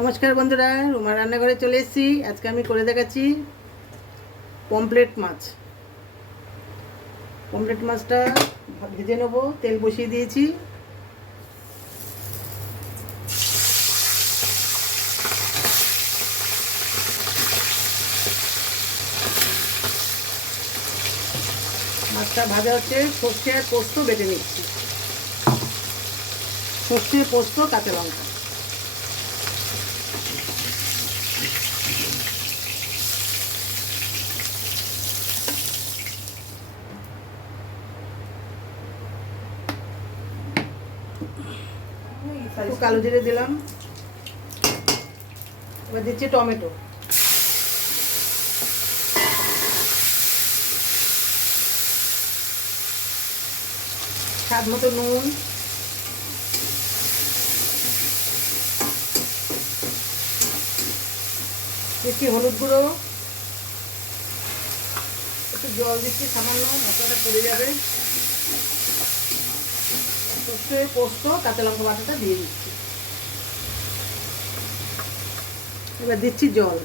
নমস্কার বন্ধুরা, রুমা রান্নাঘরে চলে এসেছি। আজকে আমি করে দেখাচ্ছি পমপ্লেট মাছ। পমপ্লেট মাছটা ভেজে নেব, তেল বসিয়ে দিয়েছি। মাছটা ভাজা হচ্ছে সর্ষে আর পোস্ত বেটে নিচ্ছি। সর্ষে পোস্ত, কাঁচা লঙ্কা। একটু কালো জিরে দিলাম। এবার দিচ্ছি টমেটো। স্বাদ মতো নুন। দিচ্ছি হলুদ গুঁড়ো, একটু জল দিচ্ছি সামান্য, মশলাটা পুড়ে যাবে। সর্ষে পোস্ত, কাঁচা লঙ্কা বাটাটা দিয়ে দিচ্ছি। এবার দিচ্ছি জল।